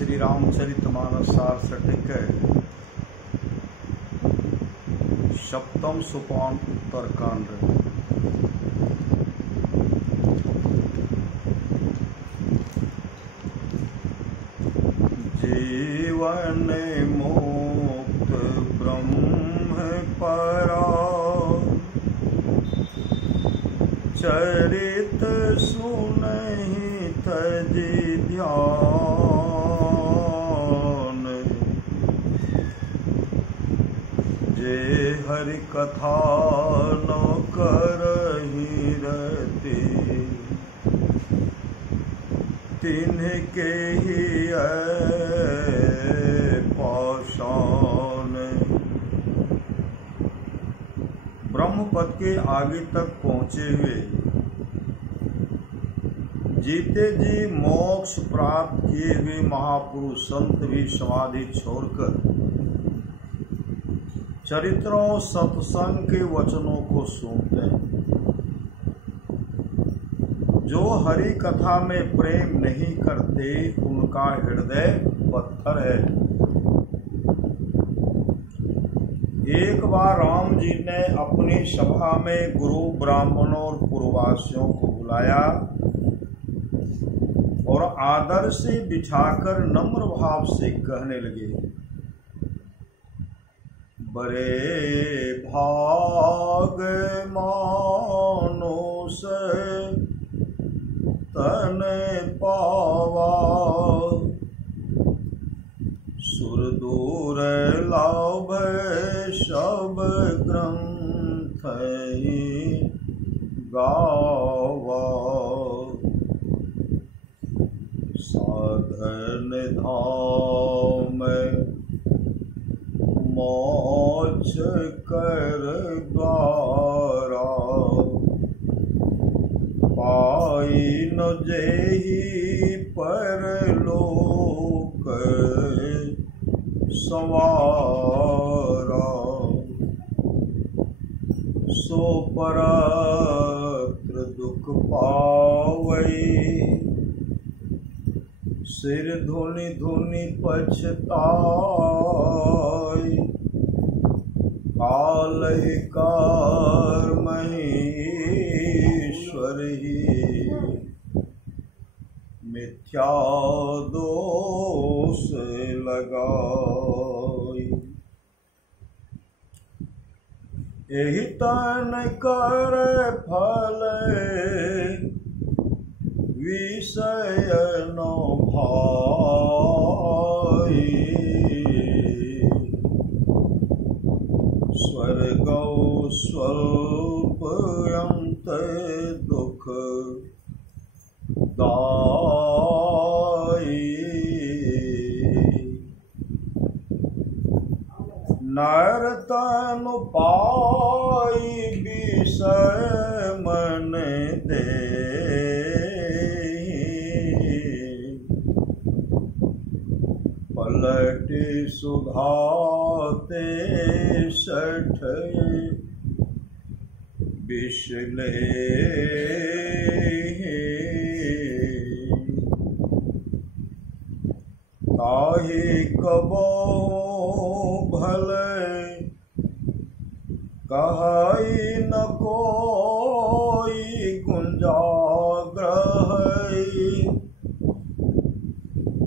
श्री रामचरितमानस सार सटिक सप्तम सोपान उत्तरकांड। जीवन मुक्त ब्रह्म परा चरित सुनहि तजि ध्यान। जे हरि कथा न करहि रति तिन्हके ही पाषाण। ब्रह्मपद के आगे तक पहुंचे हुए जीते जी मोक्ष प्राप्त किए हुए महापुरुष संत भी समाधि छोड़कर चरित्रों सत्संग के वचनों को सुनते हैं। जो हरि कथा में प्रेम नहीं करते उनका हृदय पत्थर है। एक बार राम जी ने अपनी सभा में गुरु ब्राह्मणों और पूर्ववासियों को बुलाया और आदर से बिठाकर नम्र भाव से कहने लगे, बड़े भाग मानुष तन पावा सुर दूर लाभ सब ग्रंथ गावा। साधन धाम मोक्ष कर द्वारा पाई न जेहि परलोक संवारा। सो परत्र दुख पावई सिर धुनि धुनि पछताई। काल कर्महीश्वर ही मिथ्या दोष लगाई। एहि तन कर फल विषय न भाई। स्वर्ग स्वल्प अंत दुख दाई। नर तनु पाई विषय मन दे। पलट सुधाते सठ बिशले। ताहि कबो भले कहई न कोई कुंजाग्रह।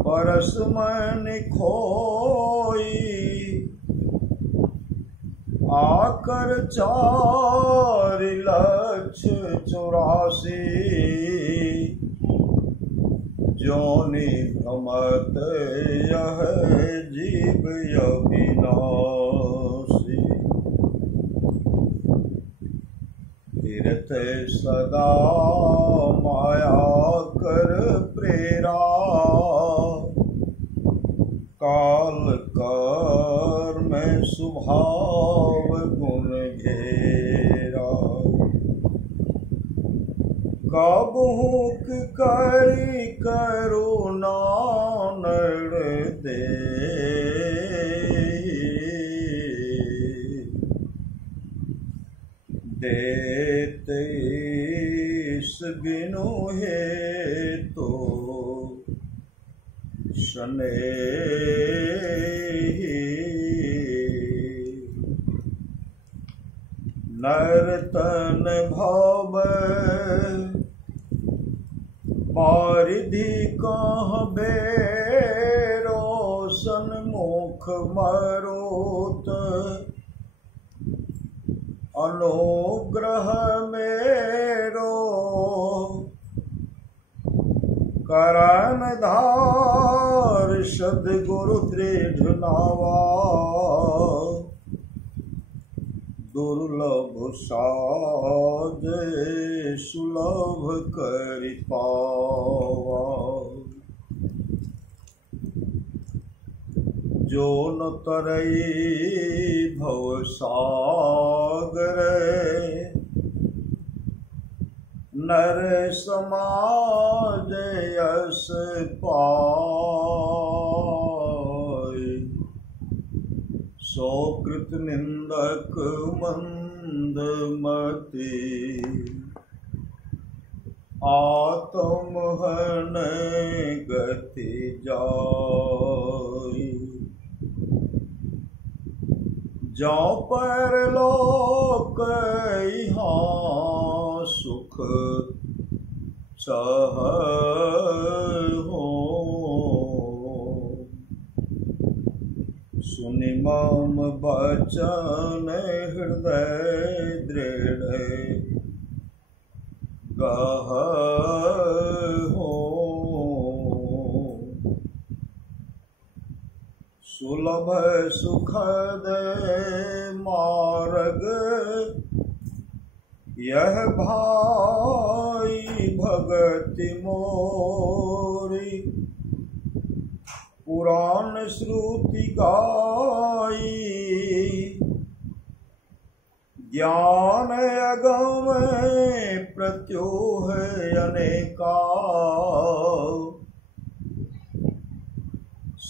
परस मन खोई आकर 4,84,000 जोनि भ्रमत यह जीव अविनाशी। फिरत सदा माया कर प्रेरा काल कर्म स्वभाव गुण घेरा। कबहुक करी करुणा नर दे। देते इस बिनु है तो स्नेही नर्तन भव पारिधि कहाँ बेरो सन्मुख मरुत अनुग्रह मेरो करण धार सद्गुरु दृढ़ नावा दुर्लभ साज सुलभ करि पावा जो न तरई भव सागर नर समाज यस पाय सो कृत निंदक मंदमति आत्महन गति जाय जो परलोक यहाँ सुख चाह हो सुनि मम बचन हृदय दृढ़ गह हो सुलभ सुखद मार्ग यह भाई भगति मोरी पुराण श्रुति गाई ज्ञान अगम प्रत्युह अनेका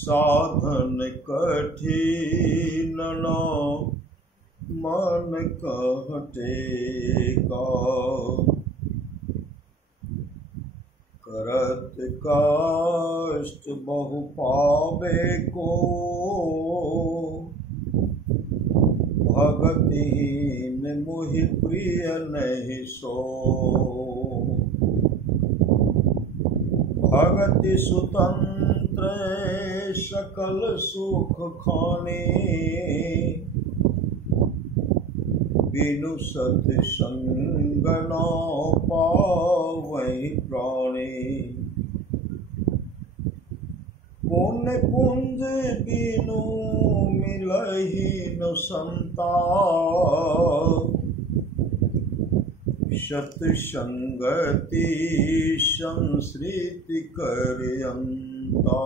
साधन कठिन न मन कहटेका करत कष्ट बहु पावे को भगतिहीन मुहि प्रिय नहीं सो भगति सुतंत्र सकल सुख खाने बिनु सत्संग न पावै प्राणी पुण्य पुंज बिनु मिलहि न संता सत्संगति संसृति करयंता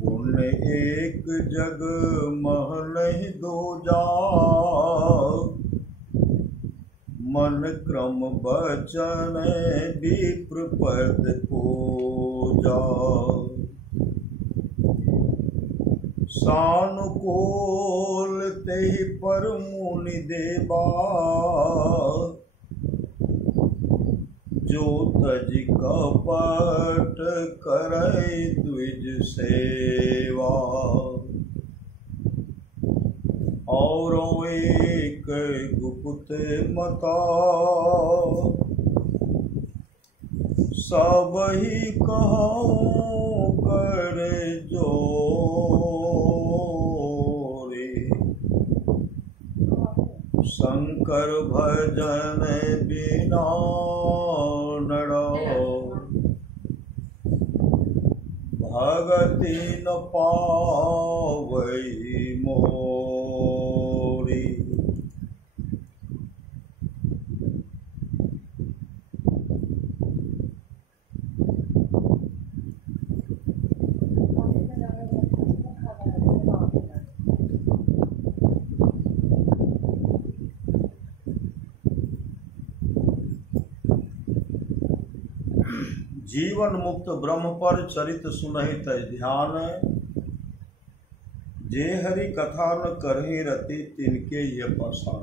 पुण्य एक जग मह नहीं दो जा मन क्रम बचन विप्र पद पूजा सानुकूल तेहि पर मुनि देवा जो तज कपट करे द्विज सेवा और एक गुप्त मता सब ही कहूँ कर जोरे शंकर भजन बिना नड़ो भगति न पावई मोरी। जीवन मुक्त ब्रह्म पर चरित सुनहि तै ध्यान, जे हरि कथा न करहि रति तिनके ये पसान।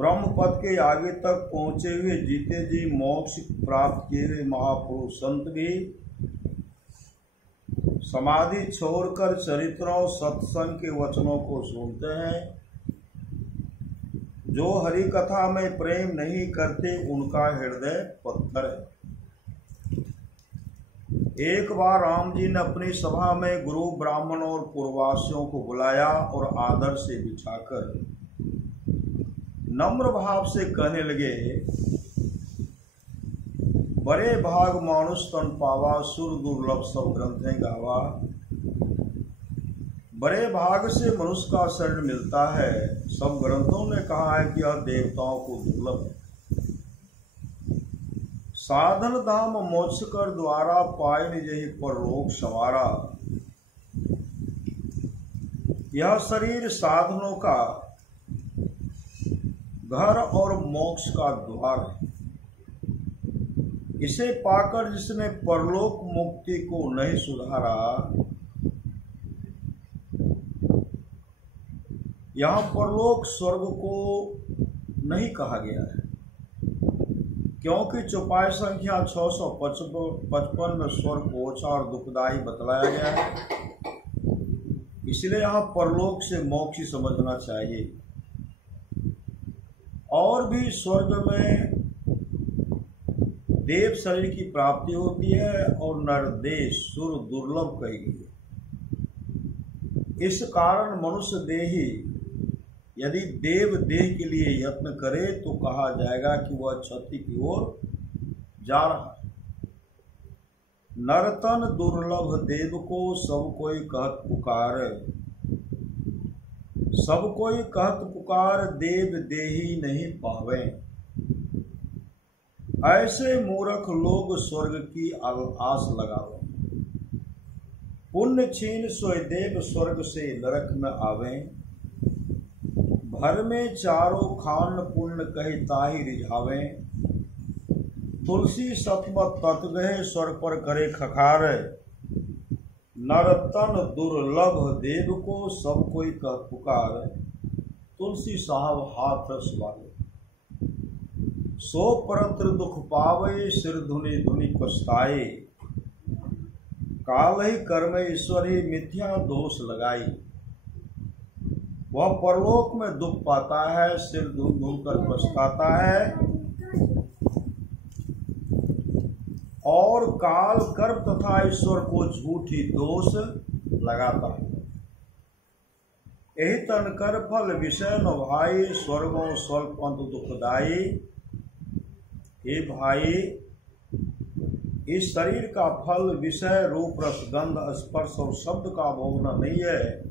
ब्रह्म पद के आगे तक पहुंचे हुए जीते जी मोक्ष प्राप्त किए हुए महापुरुष संत भी समाधि छोड़कर चरित्रों सत्संग के वचनों को सुनते हैं। जो हरि कथा में प्रेम नहीं करते उनका हृदय पत्थर है। एक बार राम जी ने अपनी सभा में गुरु ब्राह्मण और पूर्ववासियों को बुलाया और आदर से बिठाकर नम्र भाव से कहने लगे, बड़े भाग मानुष तन पावा, सुर दुर्लभ सब ग्रंथें गावा। बड़े भाग से मनुष्य का शरण मिलता है। सब ग्रंथों ने कहा है कि यह देवताओं को दुर्लभ है। साधन धाम मोक्ष कर द्वारा, पाए निजहि परलोक संवारा। यह शरीर साधनों का घर और मोक्ष का द्वार है। इसे पाकर जिसने परलोक मुक्ति को नहीं सुधारा, यहाँ परलोक स्वर्ग को नहीं कहा गया है, क्योंकि चौपाई संख्या 655 में स्वर्ग ओछा और दुखदायी बतलाया गया है। इसलिए यहाँ परलोक से मोक्ष ही समझना चाहिए। और भी स्वर्ग में देव शरीर की प्राप्ति होती है और नरदेश सुर दुर्लभ कही गई है। इस कारण मनुष्य देही यदि देव देह के लिए यत्न करे तो कहा जाएगा कि वह क्षति की ओर जा रहा है। नरतन दुर्लभ देव को सब कोई कहत पुकार, सब कोई कहत पुकार, देव देही नहीं पावे। ऐसे मूर्ख लोग स्वर्ग की आस लगावे। पुण्य छीन सोय देव स्वर्ग से नरक में आवे। भर में चारों खान पुण्य कही ताहि रिझावे। तुलसी सतमत तत गहे स्वर्ग पर करे खखार। नरतन दुर्लभ देव को सब कोई कह पुकार। तुलसी साहब हाथ रस वाले। सो परत्र दुख पावे, सिर धुनि धुनि पछताए। काल ही कर्म ईश्वर ही मिथ्या दोष लगाई। वह परलोक में दुख पाता है, सिर धुन धुन कर पछताता है और काल कर्म तथा ईश्वर को झूठी दोष लगाता है। यही तन कर फल विषय न भाई, स्वर्गों स्वल्प अंत दुखदाई। हे भाई, इस शरीर का फल विषय रूप रस गंध स्पर्श और शब्द का भोगना नहीं है।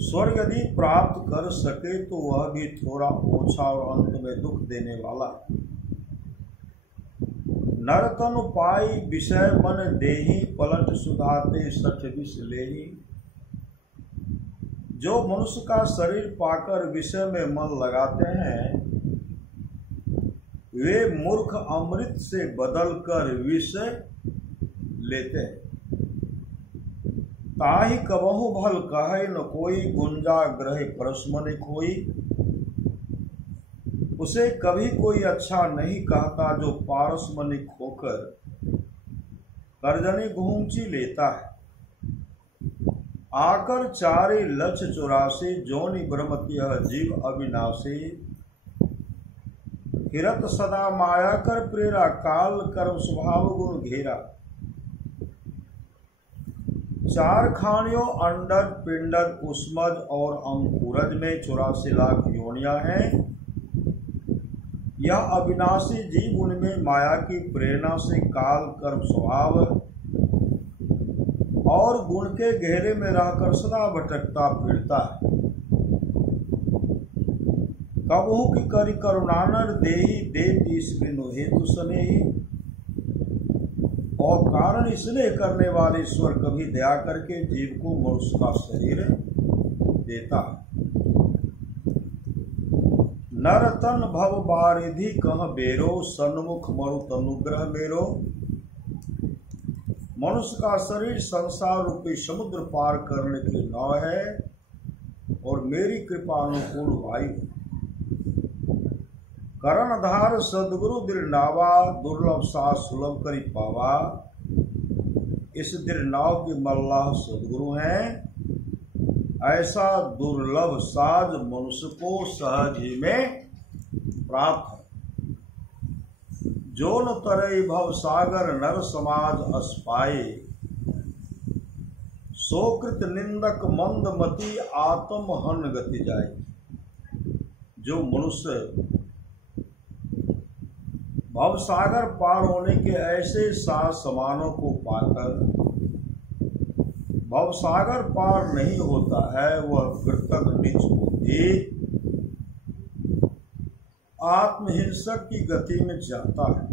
स्वर्ग यदि प्राप्त कर सके तो वह भी थोड़ा ओछा और अंत में दुख देने वाला। नरतन पाई विषय मन देही, पलट सुधाते सठ विष लेही। जो मनुष्य का शरीर पाकर विषय में मन लगाते हैं, वे मूर्ख अमृत से बदलकर विष लेते हैं। ताहि कबहु भल कहे न कोई, गुंजा ग्रह परस्मन खोई। उसे कभी कोई अच्छा नहीं कहता जो पारसमनिक होकर कर्जनी घूंची लेता है। आकर चारे लक्ष 84, जोनि ब्रह्मति यह जीव अविनाशी। हिरत सदा माया कर प्रेरा, काल कर्म स्वभाव गुण घेरा। चार खानियों अंडज पिंडज उष्मज और अंकुरज में 84 लाख योनियां हैं। यह अविनाशी जीव उनमें माया की प्रेरणा से काल कर्म स्वभाव और गुण के घेरे में रहकर सदा भटकता फिरता है। कबहू की करी करुणानर देही, देत ईश बिनु हेतु स्नेही। और कारण इसलिए करने वाले ईश्वर कभी दया करके जीव को मनुष्य का शरीर देता है। नरतन भव बारिधि कह बेरो, सन्मुख मरुत अनुग्रह मेरो। मनुष्य का शरीर संसार रूपी समुद्र पार करने की नाव है और मेरी कृपा अनुकूल वायु। करणधार सदगुरु दिरनावा, दुर्लभ साज सुलभ करी पावा। इस दिरनाव के मल्लाह सदगुरु हैं, ऐसा दुर्लभ साज मनुष्य को सहज ही में प्राप्त है। जो न तरई भव सागर नर समाज अस्पाए, सोकृत निंदक मंदमती आत्म हन गति जाए। जो मनुष्य भवसागर पार होने के ऐसे सात समानों को पाकर भवसागर पार नहीं होता है, वह कृतज्ञ नीच बुद्धि आत्महिंसक की गति में जाता है।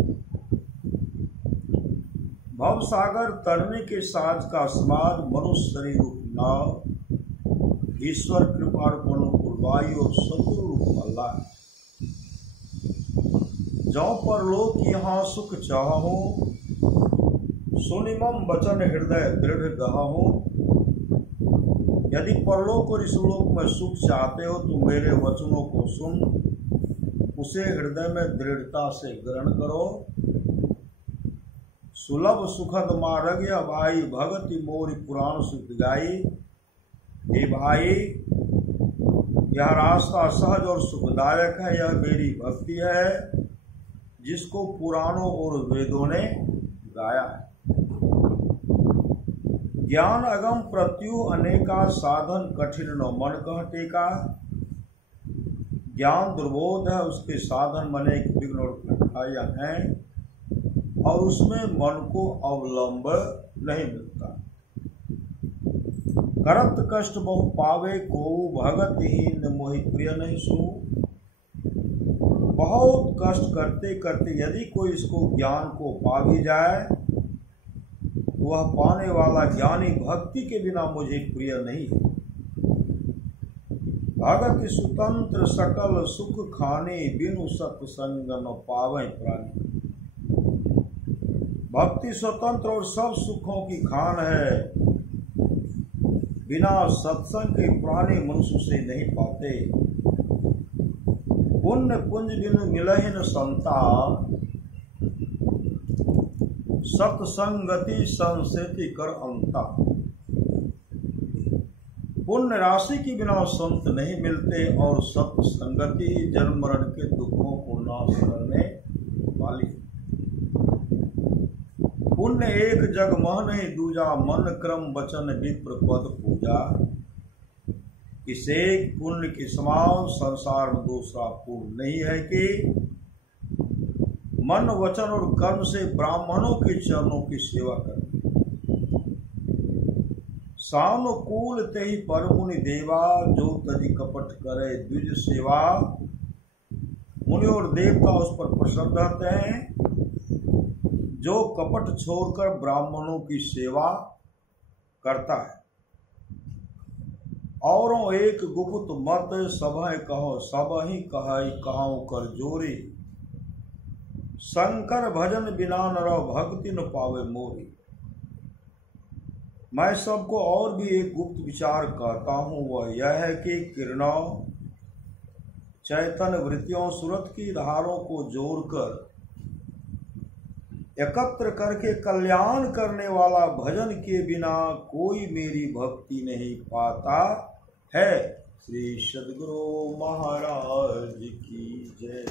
भवसागर तरने के साज का समाज मनुष्य शरीर रूप नाव, ईश्वर कृपार्पण वायु और सतुर रूप अल्लाह है। जो परलोक यहाँ सुख चाहो, सुनिमम वचन हृदय दृढ़ गहाहो। यदि परलोक और इस लोक में सुख चाहते हो तो मेरे वचनों को सुन, उसे हृदय में दृढ़ता से ग्रहण करो। सुलभ सुखद मार्ग भाई भगति मोरी पुराण सुख गाई। हे भाई, यह रास्ता सहज और सुखदायक है, यह मेरी भक्ति है जिसको पुराणों और वेदों ने गाया है। ज्ञान अगम प्रत्यु अनेका, साधन कठिन न मन कह टेका। ज्ञान दुर्बोध है, उसके साधन अनेक विघ्न और कठिनाइयां हैं और उसमें मन को अवलंब नहीं मिलता। करत कष्ट बहु पावे को, भगतहीन मोहि प्रिय नहीं सो। बहुत कष्ट करते करते यदि कोई इसको ज्ञान को पा भी जाए तो वह पाने वाला ज्ञानी भक्ति के बिना मुझे प्रिय नहीं है। भगति स्वतंत्र सकल सुख खाने, बिनु सत्संग न पावे प्राणी। भक्ति स्वतंत्र और सब सुखों की खान है, बिना सत्संग के प्राणी मनुष्य से नहीं पाते। पुण्य पुंज बिनु मिलहि न संता, सत्संगति संसेति कर अंता। पुण्य राशि के बिना संत नहीं मिलते और सत्संगति जन्म मरण के दुखों को नाश करने वाली। पुण्य एक जग मह नहीं दूजा, मन क्रम वचन विप्र पद पूजा। इस एक पुण्य के समान संसार में दूसरा पुण्य नहीं है कि मन वचन और कर्म से ब्राह्मणों के चरणों की सेवा करनी। सानुकूल तेहि पर मुनि देवा, जो तजी कपट करे द्विज सेवा। मुनि और देवता उस पर प्रसन्न रहते हैं जो कपट छोड़कर ब्राह्मणों की सेवा करता है। औरों एक गुप्त मत, सभय कहो सब ही कहाई कहाऊ कर जोरी। शंकर भजन बिना नरो, भक्ति न पावे मोरी। मैं सबको और भी एक गुप्त विचार कहता हूँ, वह यह है कि किरणों चैतन्य वृत्तियों सुरत की धारों को जोड़कर एकत्र करके कल्याण करने वाला भजन के बिना कोई मेरी भक्ति नहीं पाता है। श्री सद्गुरु महाराज की जय।